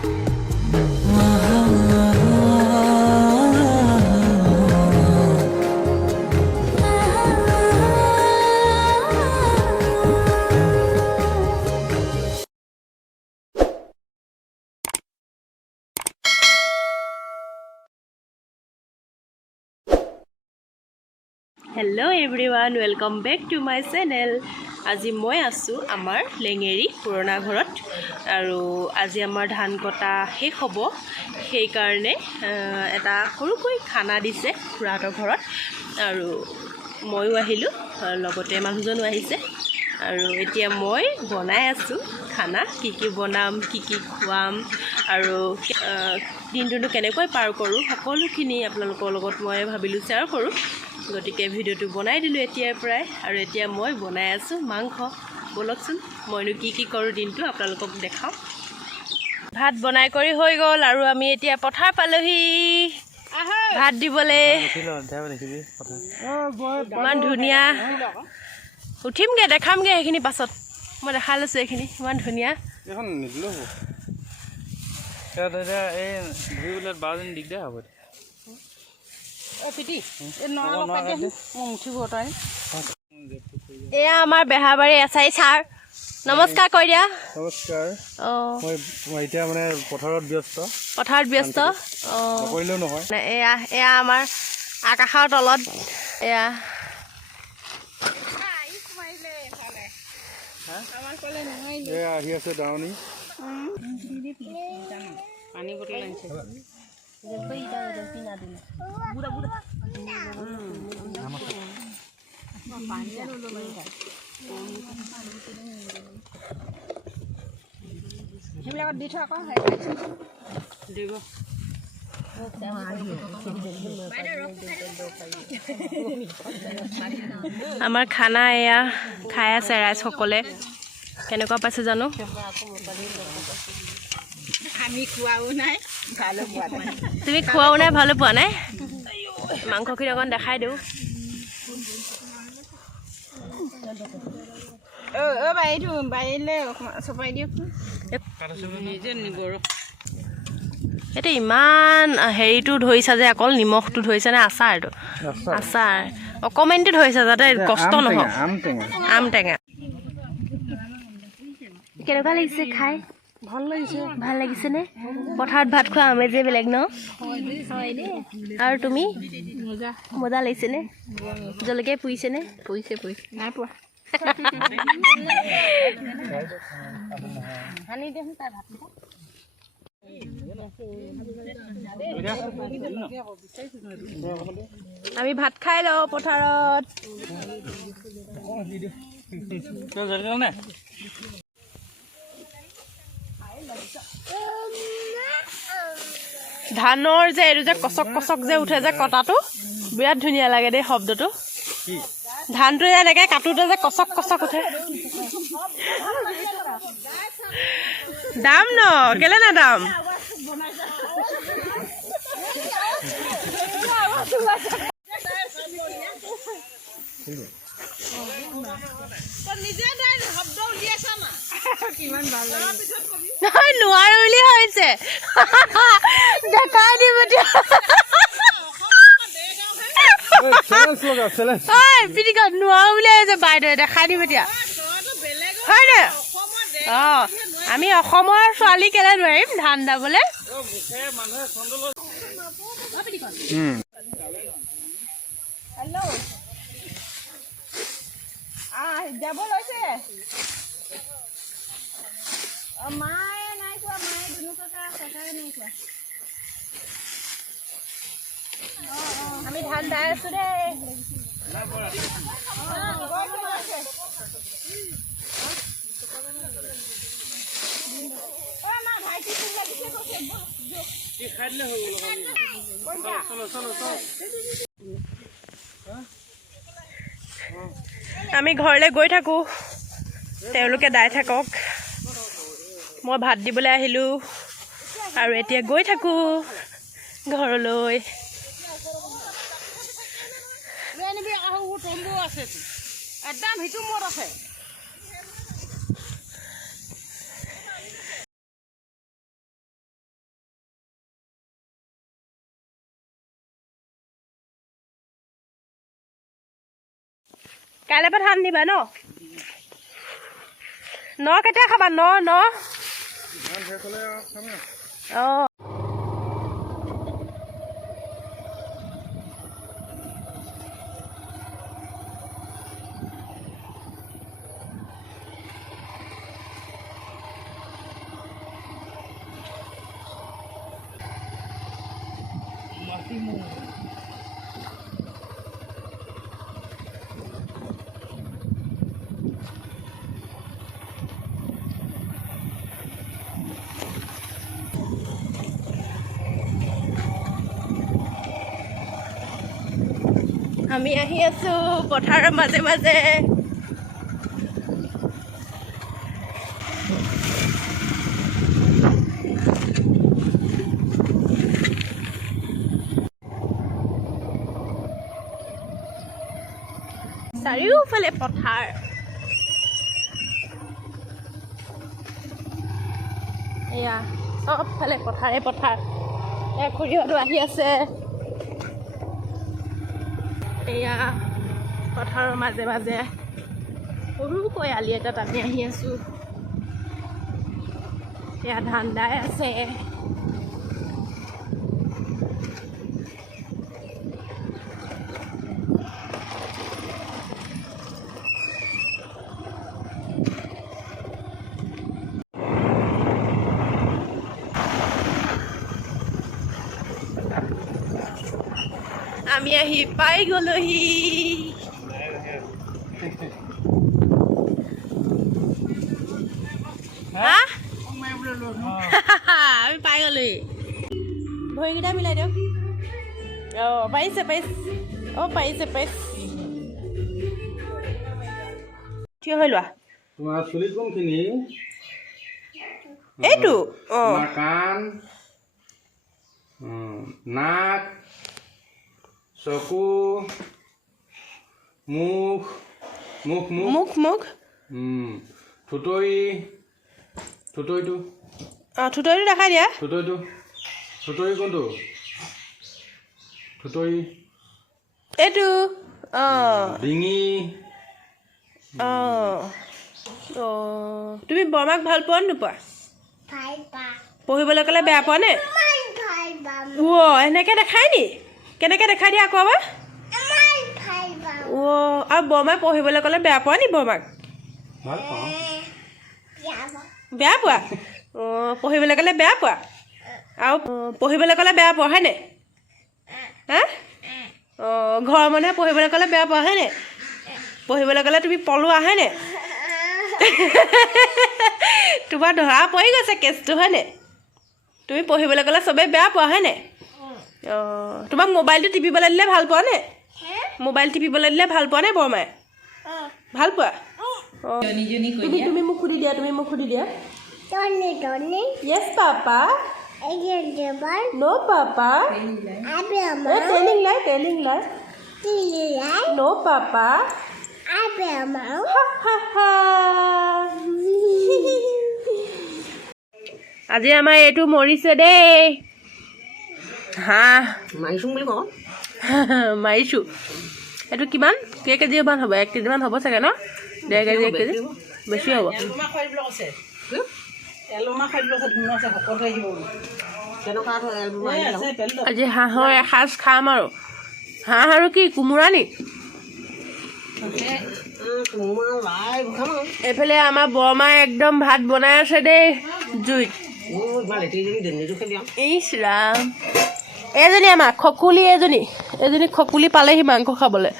Hello everyone, welcome back to my channel. আজি মই আছো আমাৰ লেঙেৰি পুৰণা ঘৰত আৰু আজি আমাৰ ধান কটা শেষ হ'ব সেই কাৰণে এটা সৰুকৈ খানা দিছে খুৰাহঁতৰ ঘৰত আৰু মইও আহিলো লগতে মানুহজনো আহিছে আৰু এতিয়া মই বনাই আছো খানা কি বনাম কি খুৱাম আৰু দিনটো কেনেকৈ পাৰ কৰো সকলোখিনি আপোনালোকৰ লগত মই ভাবিলো শ্বেয়াৰ কৰো গতিকে ভিডিওটো বনাই দিলো এতিয়াৰ পৰাই আৰু এতিয়া মই বনাই আছো মাংস বলকচোন মইনো কি কৰো দিনটো আপোনালোকক দেখাও ভাত বনাই কৰি হৈ গল আৰু আমি এতিয়া পথাৰ পালোহি ভাত দিবলে ইমান ধুনীয়া উঠিমগে দেখামগে এইখিনি পাছত মই দেখাই লৈছো এইখিনি ইমান ধুনীয়া এখন নিদিলো হ'ব দাদা এই ধুইবলৈ বাজেন দিগদাৰ হ'ব এয়া আমাৰ বেহাবাৰী এছাই ছাৰ নমস্কাৰ কৈ দিয়া নমস্কাৰ মই এতিয়া মানে পথাৰত ব্যস্ত নকৰিলেও নহয় এয়া আমাৰ আকাশৰ তলত এয়া আহি আছে দাৱনী পানী বটল আনিছে সেইবিলাকত দি থোৱা দিব আমাৰ খানা এয়া খাই আছে ৰাইজসকলে কেনেকুৱা পাইছে জানো আমি খোৱাও নাই ভালো পোৱা নাই তুমি খোৱাও নাই ভালো পোৱা নাই মাংসখিনি অকণ দেখাই দিওঁ বাইটো বাইলে চপাই দিয়ক এতিয়া ইমান হেৰিটো ধৰিছা যে অকল নিমখটো ধৰিছে নে আচাৰটো আচাৰ অকণমানটো ধৰিছা যাতে কষ্ট নহওক আম টেঙা কেনেকুৱা লাগিছে খাই ভাল লাগিছে নে পথাৰত ভাত খোৱা আমেজে বেলেগ ন আৰু তুমি মজা লাগিছে নে জলকীয়া পুৰিছে নে পুৰিছে নাই পোৱা আমি ভাত খাই লওঁ পথাৰত ধানৰ যে এইটো যে কচক যে উঠে যে কটাটো বিৰাট ধুনীয়া লাগে দেই শব্দটো ধানটো যে এনেকে কাটোতে যে কচক উঠে দাম ন কেলে না দাম নোৱাৰো বুলি হৈছে দেখাই দিব নোৱাৰো বুলি আহিছে বাইদেউ দেখাই দিব এতিয়া হয় নে আমি অসমৰ ছোৱালী কেলে নোৱাৰিম ধান দাবলে যাব লৈছে মায়ে নাই কোৱা মায়ে দুনু কাকাই নাই কোৱা আমি ধান দাই আছো দেই আমি ঘৰলৈ গৈ থাকো তেওঁলোকে দাই থাকক মই ভাত দিবলৈ আহিলো আৰু এতিয়া গৈ থাকো ঘৰলৈ একদম হিটো মত আছে কাইলৈ পৰা ধান দিবা ন কেতিয়া খাবা অঁ আমি আহি আছো পথাৰৰ মাজে মাজে চাৰিওফালে পথাৰ এয়া চবফালে পথাৰ খুৰীহঁতো আহি আছে এয়া পথাৰৰ মাজে মাজে সৰুকৈ আলি এটাত আমি আহি আছোঁ এয়া ধান দাই আছে আমি আহি পাই গ'লোহি আমি পাই গ'লোহি ভৰিকেইটা মিলাই দিয়ক অঁ পাৰিছে থিয় হৈ লোৱা তোমাৰ চুলিত কোনখিনি এইটো অঁ কাণ নাক চকু মুখ থুতৰিটো অঁ থুতৰিটো দেখাই দিয়া থুতৰি কোনটো থুতৰি এইটো অঁ ডিঙি অঁ তুমি বৰমাক ভাল পোৱা নোপোৱা পঢ়িবলৈ ক'লে বেয়া পোৱা নে এনেকৈ দেখাই নি কেনেকৈ দেখাই দিয়া আকৌ এবাৰ আৰু বৰমাই পঢ়িবলৈ ক'লে বেয়া পোৱা নি বৰমাক বেয়া পোৱা অঁ পঢ়িবলৈ ক'লে বেয়া পোৱা আৰু পঢ়িবলৈ ক'লে বেয়া পোৱা হয়নে হা অঁ ঘৰৰ মানুহে পঢ়িবলৈ ক'লে বেয়া পোৱা হয়নে পঢ়িবলৈ ক'লে তুমি পলোৱা হয়নে তোমাৰ ধৰা পৰি গৈছে কেছটো হয়নে তুমি পঢ়িবলৈ ক'লে চবেই বেয়া পোৱা হয়নে অঁ তোমাক মোবাইলটো টিপিবলৈ দিলে ভাল পোৱা নে মোবাইল টিপিবলৈ দিলে ভাল পোৱা নে বৰমাই ভাল পোৱা অঁ তুমি মোক সুধি দিয়া য়েছ papa no papa telling lie no papa আজি আমাৰ এইটো মৰিছে দেই হাঁহ মাৰিছোঁ বুলি কওঁ মাৰিছোঁ এইটো কিমান কেজিমান হ'ব 1 কেজিমান হ'ব চাগে ন 1.5 কেজি 1 কেজি বেছি হ'ব আজি হাঁহৰ এসাঁজ খাম আৰু হাঁহ আৰু কি কোমোৰা নি এইফালে আমাৰ বৰমাই একদম ভাত বনাই আছে দেই জুইত ইছ ৰাম এজনী আমাৰ খকুলি এজনী খকুলি পালেহি মাংস খাবলৈ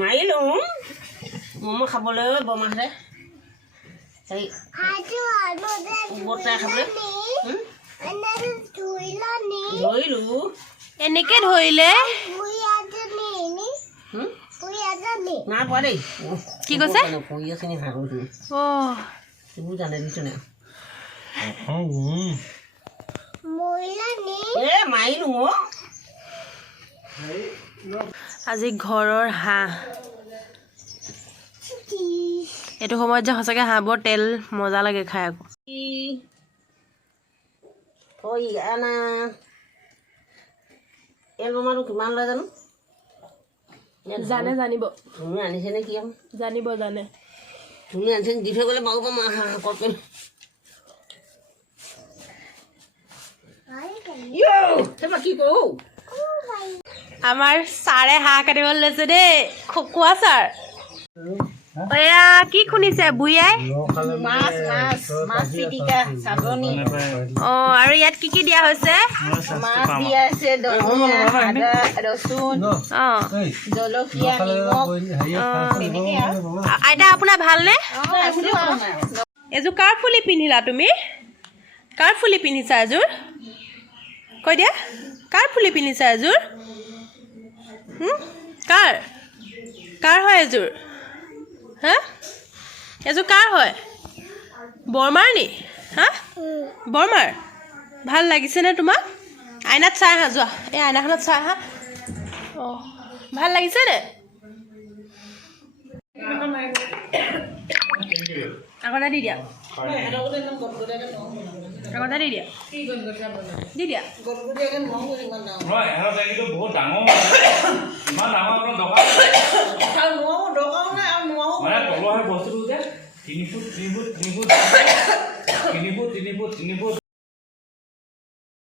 মাৰিলোঁ মমো খাবলৈ বৰমাহঁতে ধৰিলোঁ এনেকৈ ধৰিলে নাই পোৱা দেই কি কৈছে আজি ঘৰৰ হাঁহ এইটো সময়ত যে সঁচাকৈ হাঁহবোৰ তেল মজা লাগে খাই আকৌ এই মামাটো কিমান লয় জানো জানে জানিব তুমি আনিছে নে কি জানিব জানে তুমি আনিছে দি থৈ গ'লে বাৰু মা কপি কি কৰোঁ আমাৰ ছাৰে হাঁহ কাটিবলৈ লৈছে দেই খকুৱা ছাৰ এয়া কি শুনিছে বুঢ়াই মাছ মাছ মাছ পিটিকা চাটনি অঁ আৰু ইয়াত কি কি দিয়া হৈছে মাছ দিয়া আছে ধনিয়া আদা ৰচুন অঁ জলকীয়া নিমখ আইতা আপোনাৰ ভালনে এযোৰ কাৰ ফুলি পিন্ধিলা তুমি কাৰ ফুলি পিন্ধিছা এযোৰ কৈ দিয়া কাৰ ফুলি পিন্ধিছা এযোৰ কাৰ কাৰ হয় এযোৰ হা এযোৰ কাৰ হয় বৰমাৰ নি হা বৰমাৰ ভাল লাগিছেনে তোমাক আইনাত চাই আহা যোৱা এই আইনাখনত চাই আহা অঁ ভাল লাগিছেনে আগতে দি দিয়া আগতে দি দিয়া দি দিয়া বহুত ডাঙৰ ইমান ডাঙৰ আপোনাৰ দৰকাৰ মানে তলৰ সেই বস্তুটো যে 3 foot 3 foot 3 foot 3 foot 3 foot 3 foot